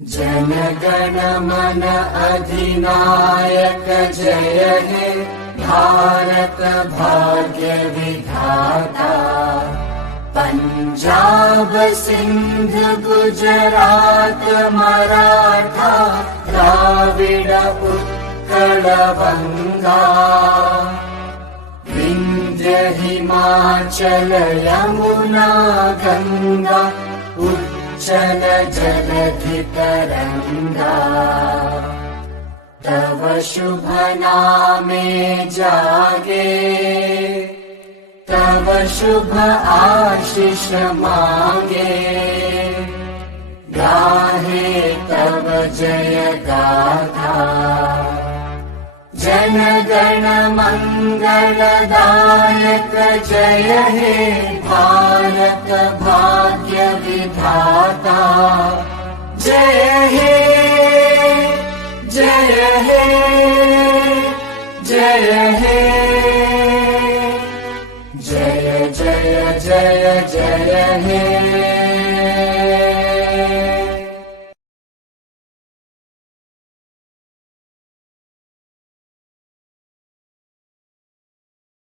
जन गण मन अधिनायक जय हे भारत भाग्य विधाता। पंजाब सिंध गुजरात मराठा द्राविड उत्कल बंगा। विंध्य हिमाचल यमुना गंगा उच्चल जलधि तरंगा। तव शुभ नामे जागे तव शुभ आशीष मांगे। गाहे तव जय गाथा जन गण मंगलदायक जय हे भारत भाग्य विधाता। जय हे जय हे जय हे जय जय जय जय हे।